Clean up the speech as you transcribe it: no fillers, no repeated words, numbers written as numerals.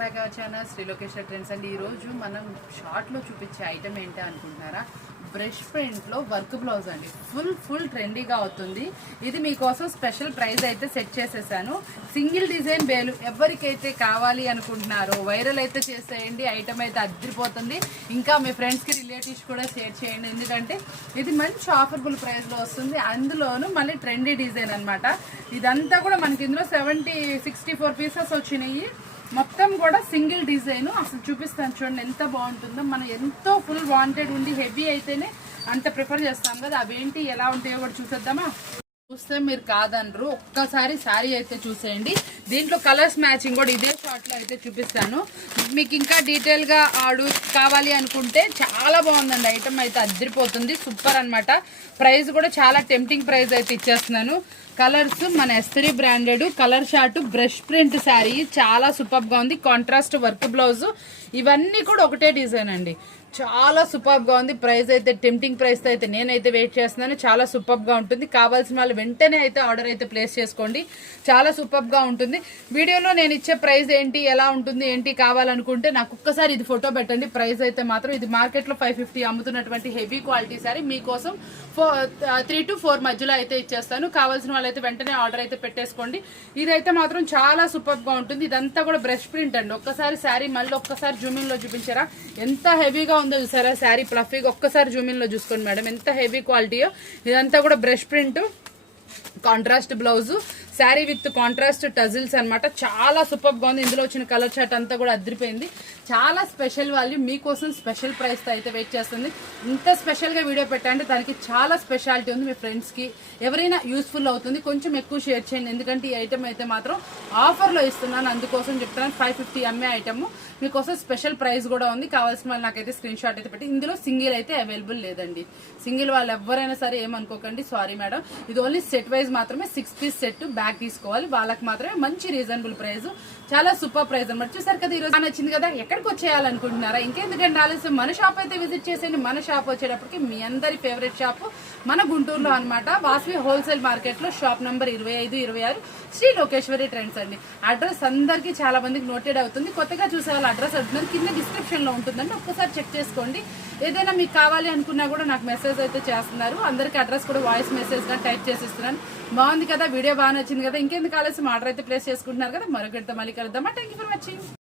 Back our channel Shri Lokeshwar trends అండి. ఈరోజు మనం షార్ట్లో చూపించే ఐటమ్ ఏంటి అనుకుంటున్నారా? బ్రష్ ప్రింట్లో వర్క్ బ్లౌజ్ అండి. ఫుల్ ట్రెండీగా అవుతుంది. ఇది మీకోసం స్పెషల్ ప్రైస్ అయితే సెట్ చేసేసాను. సింగిల్ డిజైన్ బేలు ఎవరికైతే కావాలి అనుకుంటున్నారో వైరల్ అయితే చేసేయండి. ఐటమ్ అయితే అదిరిపోతుంది. ఇంకా మీ ఫ్రెండ్స్కి రిలేటివ్స్ కూడా షేర్ చేయండి. ఎందుకంటే ఇది మంచి ఆఫర్బుల్ ప్రైస్లో వస్తుంది. అందులోనూ మళ్ళీ ట్రెండీ డిజైన్ అనమాట. ఇదంతా కూడా మనకి ఇందులో 64 పీసెస్ వచ్చినాయి. మొత్తం కూడా సింగిల్ డిజైన్. అసలు చూపిస్తాను చూడండి ఎంత బాగుంటుందో. మనం ఎంతో ఫుల్ వాంటెడ్ ఉండి హెవీ అయితేనే అంత ప్రిఫర్ చేస్తాం కదా. అవేంటి ఎలా ఉంటాయో కూడా చూసేద్దామా? చూస్తే మీరు కాదనరు. ఒక్కసారి శారీ అయితే చూసేయండి. దీంట్లో కలర్స్ మ్యాచింగ్ కూడా ఇదే షార్ట్లో అయితే చూపిస్తాను. మీకు ఇంకా డీటెయిల్గా కావాలి అనుకుంటే చాలా బాగుందండి. ఐటమ్ అయితే అదిరిపోతుంది. సూపర్ అనమాట. ప్రైస్ కూడా చాలా టెంప్టింగ్ ప్రైస్ అయితే ఇచ్చేస్తున్నాను. కలర్స్ మన S3 branded colour short brush print sari చాలా సూపర్గా ఉంది. కాంట్రాస్ట్ వర్క్ బ్లౌజ్ ఇవన్నీ కూడా ఒకటే డిజైన్ అండి. చాలా సూపర్గా ఉంది. ప్రైస్ అయితే టెంప్టింగ్ ప్రైస్తో అయితే నేనైతే వెయిట్ చేస్తున్నాను. చాలా సూపర్గా ఉంటుంది. కావాల్సిన వాళ్ళు వెంటనే అయితే ఆర్డర్ అయితే ప్లేస్ చేసుకోండి. చాలా సూపర్గా ఉంటుంది. వీడియోలో నేను ఇచ్చే ప్రైస్ ఏంటి, ఎలా ఉంటుంది, ఏంటి కావాలనుకుంటే నాకు ఒక్కసారి ఇది ఫోటో పెట్టండి. ప్రైస్ అయితే మాత్రం ఇది మార్కెట్లో 550 అమ్ముతున్నటువంటి హెవీ క్వాలిటీ శారీ మీకోసం 3 to 4 మధ్యలో అయితే ఇచ్చేస్తాను. కావాల్సిన వాళ్ళు అయితే వెంటనే ఆర్డర్ అయితే పెట్టేసుకోండి. ఇదైతే మాత్రం చాలా సూపర్గా ఉంటుంది. ఇదంతా కూడా బ్రష్ ప్రింట్ అండి. ఒక్కసారి శారీ మళ్ళీ ఒక్కసారి జూమింగ్ లో చూపించారా? ఎంత హెవీగా ఉందో చూసారా శారీ ప్లఫీగా. ఒక్కసారి జూమింగ్ లో చూసుకోండి మేడం ఎంత హెవీ క్వాలిటీయో. ఇదంతా కూడా brush print contrast blouse sari with contrast tassels అనమాట. చాలా సూపర్గా ఉంది. ఇందులో వచ్చిన కలర్ చార్ట్ అంతా కూడా అదిరిపోయింది. చాలా స్పెషల్ వాల్యూ మీకోసం స్పెషల్ ప్రైస్తో అయితే వెయిట్ చేస్తుంది. ఇంత స్పెషల్గా వీడియో పెట్టండి. దానికి చాలా స్పెషాలిటీ ఉంది. మీ ఫ్రెండ్స్కి ఎవరైనా యూస్ఫుల్ అవుతుంది. కొంచెం ఎక్కువ షేర్ చేయండి. ఎందుకంటే ఈ ఐటమ్ అయితే మాత్రం ఆఫర్లో ఇస్తున్నాను. అందుకోసం చెప్తున్నాను. 550 అమ్మే ఐటమ్ మీకోసం స్పెషల్ ప్రైస్ కూడా ఉంది. కావాల్సిన వాళ్ళు నాకైతే స్క్రీన్ షాట్ అయితే పెట్టి. ఇందులో సింగిల్ అయితే అవైలబుల్ లేదండి. సింగిల్ వాళ్ళు ఎవరైనా సరే ఏమనుకోకండి. Sorry madam. ఇది ఓన్లీ సెట్ వైజ్ మాత్రమే. 6 పీస్ సెట్ బ్యాగ్ తీసుకోవాలి. వాళ్ళకి మాత్రమే మంచి రీజనబుల్ ప్రైస్. చాలా సూపర్ ప్రైస్ అనమాట. చూసారు కదా, ఈరోజు నచ్చింది కదా. ఎక్కడికి వచ్చేయాలనుకుంటున్నారా? ఇంకెందుకంటే ఆలస్యం మన షాప్ అయితే విజిట్ చేసేయండి. మన షాప్ వచ్చేటప్పటికి మీ అందరి ఫేవరెట్ షాప్ మన గుంటూరులో అనమాట. వాసవి హోల్సేల్ మార్కెట్ లో shop number 25, 26 Shri Lokeshwari trends అండి. అడ్రస్ అందరికి చాలా మందికి నోటెడ్ అవుతుంది. కొత్తగా చూసే వాళ్ళ అడ్రస్ అవుతుంది కింద డిస్క్రిప్షన్ లో ఉంటుందండి. ఒక్కసారి చెక్ చేసుకోండి. ఏదైనా మీకు కావాలి అనుకున్నా కూడా నాకు మెసేజ్ అయితే చేస్తున్నారు. అందరికి అడ్రస్ కూడా వాయిస్ మెసేజ్ గా టైప్ చేసి ఇస్తున్నాను. బాగుంది కదా, వీడియో బాగా నచ్చింది కదా. ఇంకెందుకు ఆలస్యం ఆర్డర్ అయితే ప్లేస్ చేసుకుంటున్నారు కదా. మరొకటితో మళ్ళీ కలుద్దామా. Thank you for watching.